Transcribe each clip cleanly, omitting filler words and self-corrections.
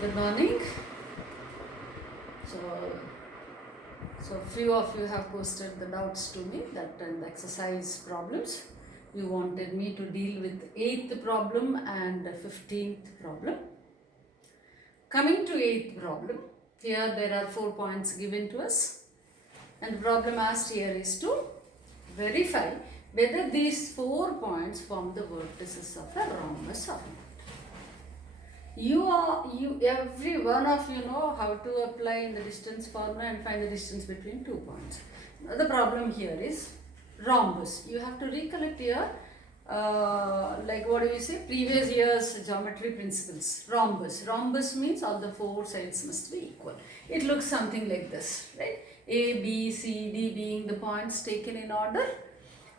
Good morning. So, few of you have posted the doubts to me that in the exercise problems, you wanted me to deal with 8th problem and 15th problem. Coming to 8th problem, here there are 4 points given to us, and the problem asked here is to verify whether these 4 points form the vertices of a rhombus or not. Every one of you know how to apply in the distance formula and find the distance between 2 points. Now the problem here is rhombus. You have to recollect here, like what do you say, previous year's geometry principles. Rhombus means all the 4 sides must be equal. It looks something like this, right? A, B, C, D being the points taken in order,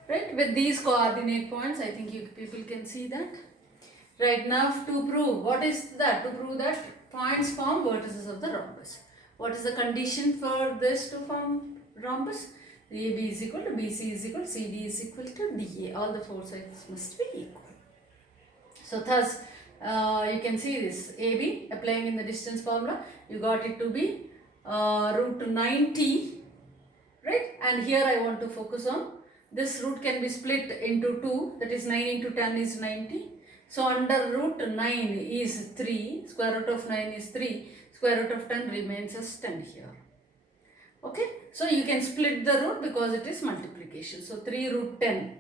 right? With these coordinate points, I think you people can see that. Right now, to prove, what is that? To prove that points form vertices of the rhombus. What is the condition for this to form rhombus? AB is equal to BC is equal to CD is equal to DA. All the 4 sides must be equal. So thus, you can see this AB applying in the distance formula. You got it to be root 90, right? And here I want to focus on this root can be split into 2. That is 9 into 10 is 90. So under root 9 is 3, square root of 9 is 3, square root of 10 remains as 10 here. Okay, so you can split the root because it is multiplication. So 3 root 10.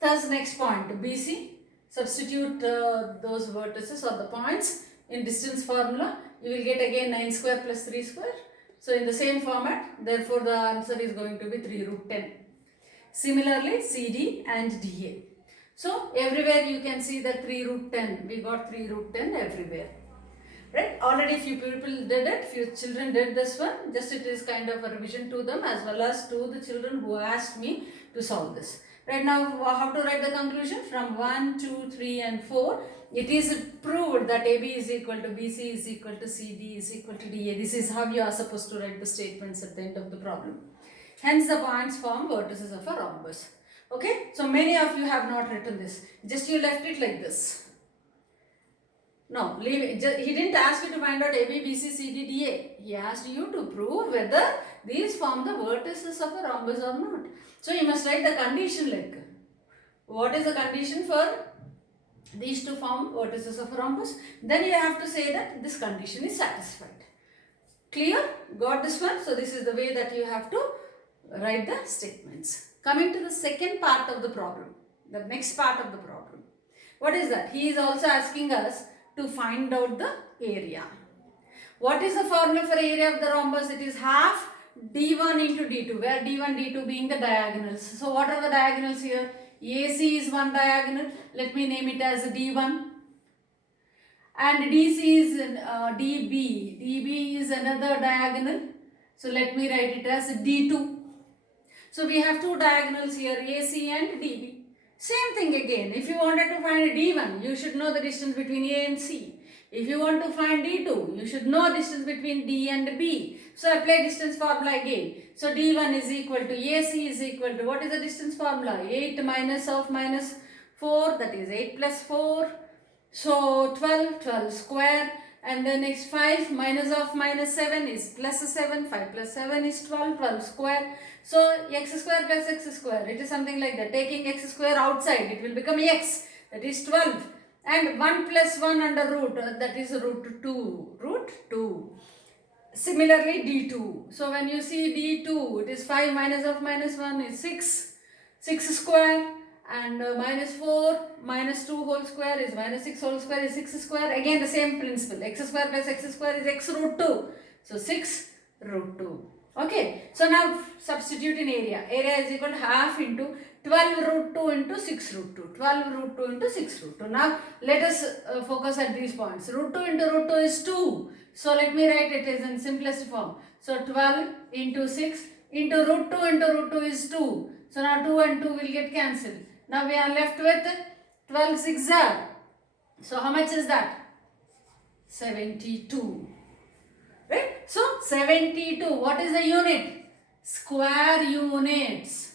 Thus next point, BC, substitute those vertices or the points in distance formula. You will get again 9 square plus 3 square. So in the same format, therefore the answer is going to be 3 root 10. Similarly, CD and DA. So everywhere you can see that 3 root 10, we got 3 root 10 everywhere, right? Already few people did it, few children did this one, just it is kind of a revision to them as well as to the children who asked me to solve this. Right now, how to write the conclusion? From 1, 2, 3 and 4, it is proved that AB is equal to BC is equal to CD is equal to DA. This is how you are supposed to write the statements at the end of the problem. Hence the points form vertices of a rhombus. Okay, so many of you have not written this. Just you left it like this. No, leave it. He didn't ask you to find out A, B, B, C, C, D, D, A. He asked you to prove whether these form the vertices of a rhombus or not. So you must write the condition like, what is the condition for these to form vertices of a rhombus? Then you have to say that this condition is satisfied. Clear? Got this one? So this is the way that you have to write the statements. Coming to the second part of the problem, the next part of the problem. What is that? He is also asking us to find out the area. What is the formula for area of the rhombus? It is half D1 into D2, where D1, D2 being the diagonals. So what are the diagonals here? AC is one diagonal. Let me name it as D1. And DC is DB. DB is another diagonal. So let me write it as D2. So we have 2 diagonals here, AC and DB. Same thing again. If you wanted to find D1, you should know the distance between A and C. If you want to find D2, you should know distance between D and B. So apply distance formula again. So D1 is equal to AC is equal to, what is the distance formula? 8 minus of minus 4, that is 8 plus 4. So 12 square. And then next 5 minus of minus 7 is plus 7, 5 plus 7 is 12 square. So x square plus x square, it is something like that. Taking x square outside, it will become x, that is 12. And 1 plus 1 under root, that is root 2. Similarly D2. So when you see D2, it is 5 minus of minus 1 is 6 square. And minus 4 minus 2 whole square is minus 6 whole square is 6 square. Again the same principle. X square plus x square is x root 2. So 6 root 2. Okay. So now substitute in area. Area is equal to half into 12 root 2 into 6 root 2. 12 root 2 into 6 root 2. Now let us focus at these points. Root 2 into root 2 is 2. So let me write it as in simplest form. So 12 into 6 into root 2 into root 2 is 2. So now 2 and 2 will get cancelled. Now we are left with 12 zigzag. So how much is that? 72. Right? So 72. What is the unit? Square units.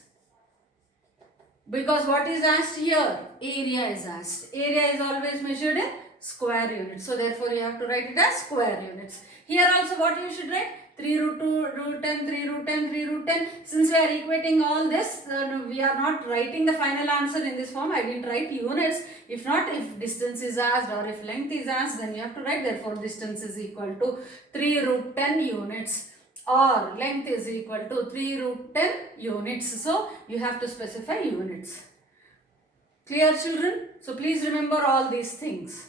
Because what is asked here? Area is asked. Area is always measured in square units. So therefore you have to write it as square units. Here also what you should write? 3 root 2, root 10, 3 root 10, 3 root 10. Since we are equating all this, we are not writing the final answer in this form. I didn't write units. If not, if distance is asked or if length is asked, then you have to write therefore distance is equal to 3 root 10 units or length is equal to 3 root 10 units. So you have to specify units. Clear, children? So please remember all these things.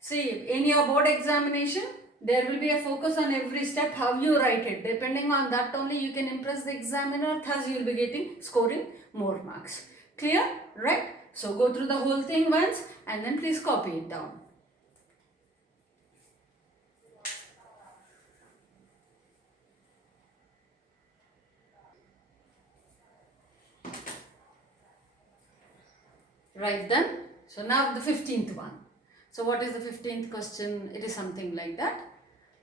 See, in your board examination, there will be a focus on every step, how you write it. Depending on that only you can impress the examiner, thus you will be scoring more marks. Clear? Right? So go through the whole thing once and then please copy it down. Right then. So now the 15th one. So what is the 15th question? It is something like that.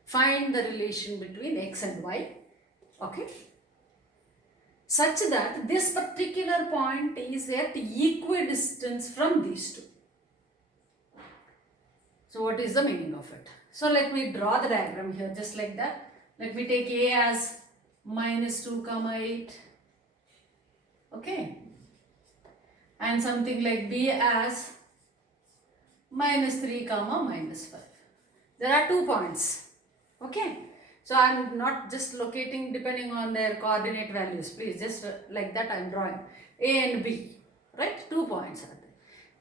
Find the relation between x and y, okay, such that this particular point is at equidistance from these two. So what is the meaning of it? So let me draw the diagram here just like that. Let me take A as minus 2, 8, okay, and something like B as minus 3, minus 5. There are 2 points. Okay, so I am not just locating depending on their coordinate values, please, just like that I am drawing A and B, right? 2 points are there.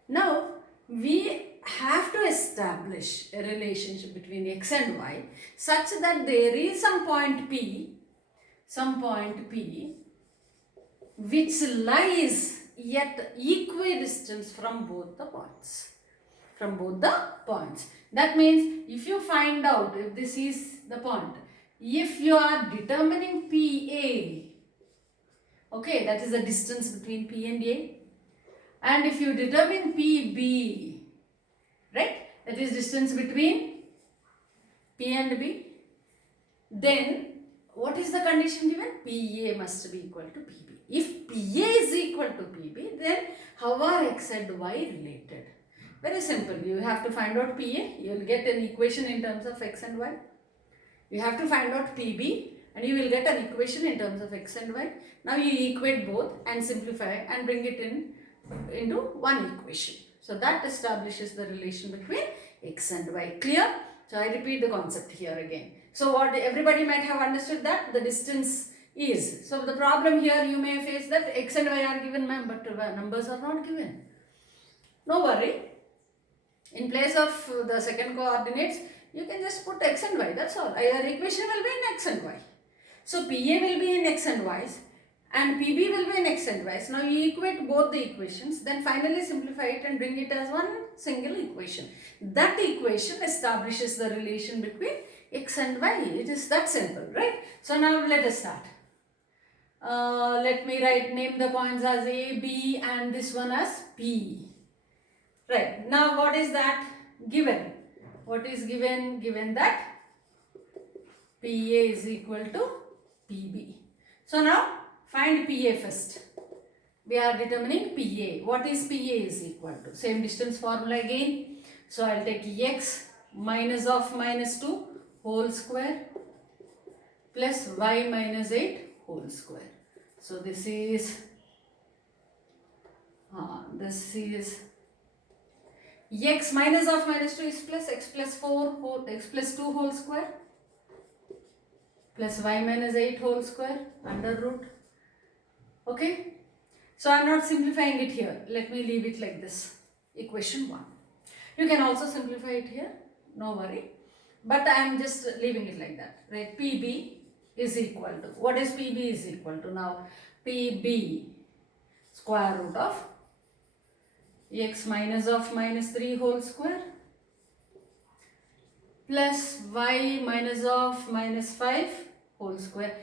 Now we have to establish a relationship between x and y such that there is some point P which lies at equidistance from both the points. That means if you find out if this is the point, if you are determining PA, okay, that is the distance between P and A, and if you determine PB, right, that is distance between P and B, then what is the condition given? PA must be equal to PB. If PA is equal to PB, then how are x and y related? Very simple. You have to find out PA. You will get an equation in terms of x and y. You have to find out PB and you will get an equation in terms of x and y. Now you equate both and simplify and bring it into one equation. So that establishes the relation between x and y. Clear? So I repeat the concept here again. So what everybody might have understood that the distance is. So the problem here you may face that x and y are given, ma'am, but numbers are not given. No worry. In place of the second coordinates, you can just put x and y, that's all. Your equation will be in x and y. So PA will be in x and y's and PB will be in x and y's. Now you equate both the equations, then finally simplify it and bring it as one single equation. That equation establishes the relation between x and y. It is that simple, right? So now let us start. Let me name the points as A, B and this one as P. Right, now what is that given? What is given? Given that PA is equal to PB. So now find PA first. We are determining PA. What is PA is equal to? Same distance formula again. So I will take x minus of minus 2 whole square plus y minus 8 whole square. So this is x minus of minus 2 is plus x plus 4 whole, x plus 2 whole square plus y minus 8 whole square under root. Okay. So I am not simplifying it here. Let me leave it like this. Equation 1. You can also simplify it here. No worry. But I am just leaving it like that. Right. PB is equal to. What is PB is equal to? Now PB square root of x minus of minus 3 whole square plus y minus of minus 5 whole square.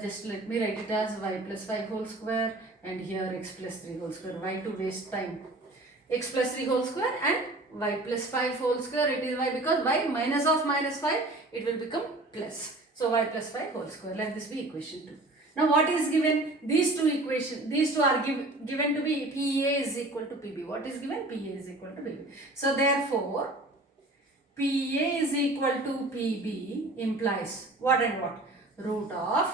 Just let me write it as y plus 5 whole square and here x plus 3 whole square. Why to waste time? X plus 3 whole square and y plus 5 whole square. It is y because y minus of minus 5 it will become plus. So y plus 5 whole square. Let this be equation 2. Now what is given? These two equations, these two are given to be PA is equal to PB. What is given? PA is equal to PB. So therefore, PA is equal to PB implies what and what? Root of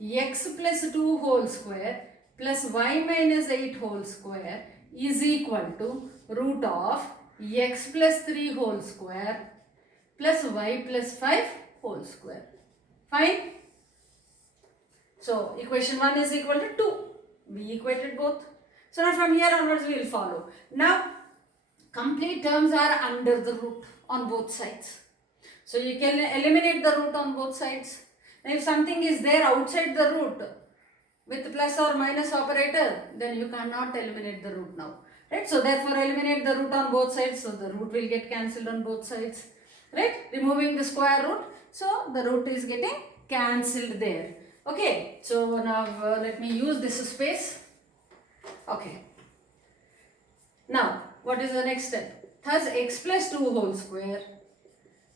x plus 2 whole square plus y minus 8 whole square is equal to root of x plus 3 whole square plus y plus 5 whole square. Fine. So equation 1 is equal to 2. We equated both. So now from here onwards we will follow. Now complete terms are under the root on both sides. So you can eliminate the root on both sides. Now if something is there outside the root with plus or minus operator, then you cannot eliminate the root now. Right? So therefore eliminate the root on both sides. So the root will get cancelled on both sides. Right? Removing the square root. So the root is getting cancelled there. Okay. So now let me use this space. Okay. Now what is the next step? Thus x plus 2 whole square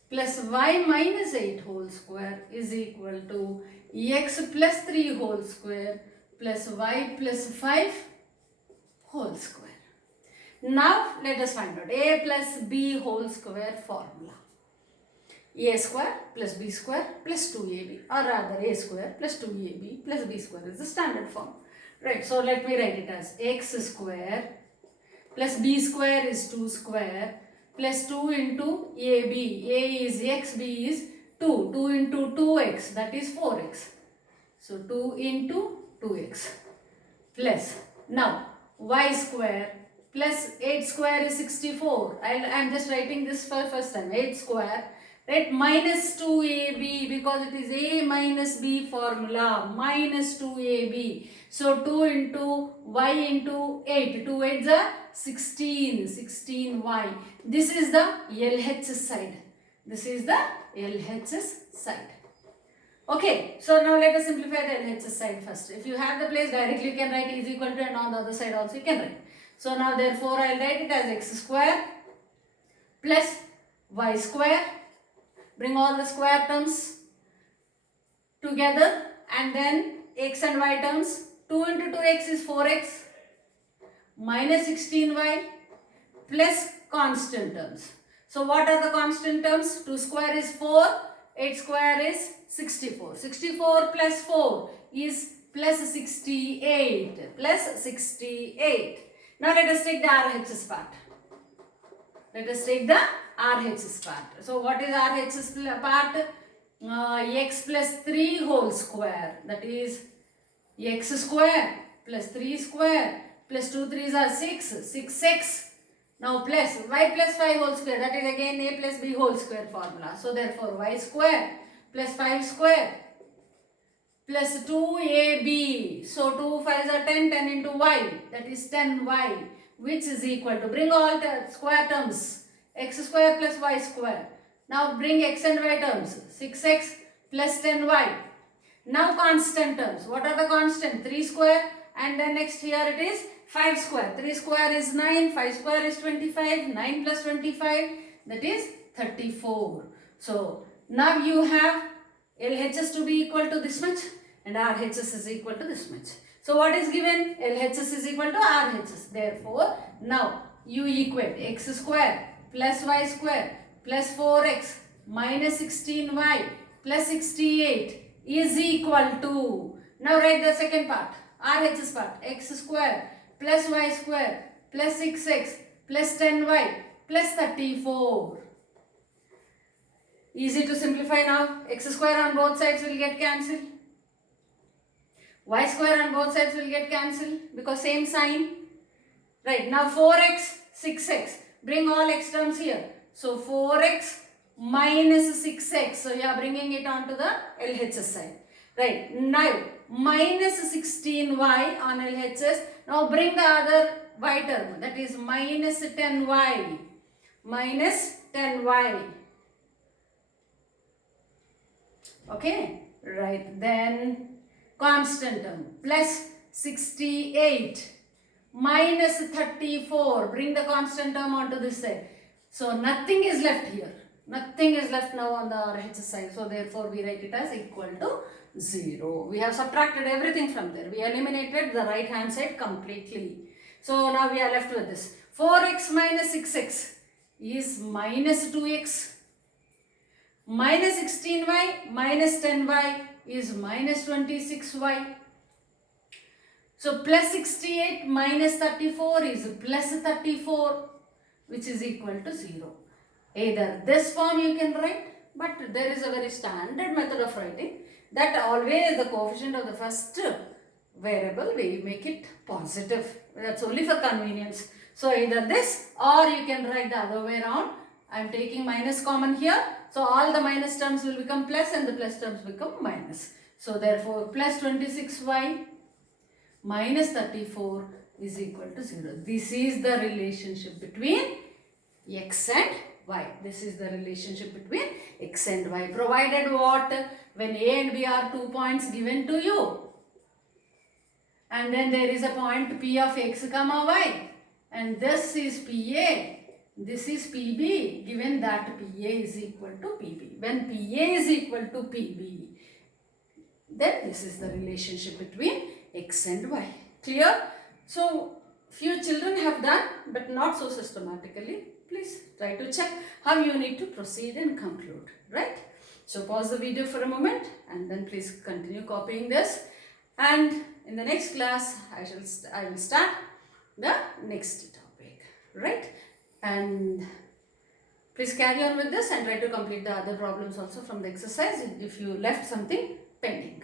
plus y minus 8 whole square is equal to x plus 3 whole square plus y plus 5 whole square. Now let us find out a plus b whole square formula. A square plus b square plus 2ab, or rather a square plus 2ab plus b square is the standard form. Right, so let me write it as x square plus b square is 2 square plus 2 into ab. A is x, b is 2. 2 into 2x, that is 4x. So 2 into 2x plus, now y square plus 8 square is 64. I am just writing this for first time. 8 square, right, minus 2ab, because it is a minus b formula, minus 2ab. So 2 into y into 8, 2 8s are 16, 16y. This is the LHS side. This is the LHS side. Okay, so now let us simplify the LHS side first. If you have the place, directly you can write is equal to, and on the other side also you can write. So now therefore I will write it as x square plus y square. Bring all the square terms together and then x and y terms. 2 into 2x is 4x minus 16y plus constant terms. So what are the constant terms? 2 square is 4, 8 square is 64. 64 plus 4 is plus 68. Plus 68. Now let us take the RHS part. Let us take the RHS part. So what is RHS part? X plus 3 whole square. That is x square plus 3 square plus 2 3s are 6. 6x. Now plus y plus 5 whole square. That is again a plus b whole square formula. So therefore y square plus 5 square plus 2ab. So 2 5s are 10. 10 into y. That is 10y. Which is equal to, bring all the square terms, x square plus y square. Now bring x and y terms, 6x plus 10y. Now constant terms, what are the constant? 3 square, and then next here it is 5 square. 3 square is 9, 5 square is 25, 9 plus 25, that is 34. So now you have LHS to be equal to this much and RHS is equal to this much. So what is given? LHS is equal to RHS. Therefore, now you equate x square plus y square plus 4x minus 16y plus 68 is equal to, now write the second part, RHS part, x square plus y square plus 6x plus 10y plus 34. Easy to simplify now. X square on both sides will get cancelled. Y square on both sides will get cancelled because same sign. Right, now 4x, 6x. Bring all x terms here. So 4x minus 6x. So you are bringing it onto the LHS side. Right, now minus 16y on LHS. Now bring the other y term, that is minus 10y. Minus 10y. Okay, right, then constant term plus 68 minus 34. Bring the constant term onto this side. So nothing is left here. Nothing is left now on the RHS side. So therefore we write it as equal to 0. We have subtracted everything from there. We eliminated the right hand side completely. So now we are left with this. 4x minus 6x is minus 2x. Minus 16y minus 10y is minus 26y. So plus 68 minus 34 is plus 34, which is equal to 0. Either this form you can write, but there is a very standard method of writing that always the coefficient of the first variable we make it positive. That's only for convenience. So either this or you can write the other way around. I am taking minus common here. So all the minus terms will become plus and the plus terms become minus. So therefore plus 26y minus 34 is equal to 0. This is the relationship between x and y. This is the relationship between x and y. Provided what? When a and b are 2 points given to you. And then there is a point p of x comma y. And this is PA. This is PB, given that PA is equal to PB. When PA is equal to PB, then this is the relationship between x and y. Clear? So, few children have done, but not so systematically. Please try to check how you need to proceed and conclude. Right? So, pause the video for a moment and then please continue copying this. And in the next class, I will start the next topic. Right? And please carry on with this and try to complete the other problems also from the exercise if you left something pending.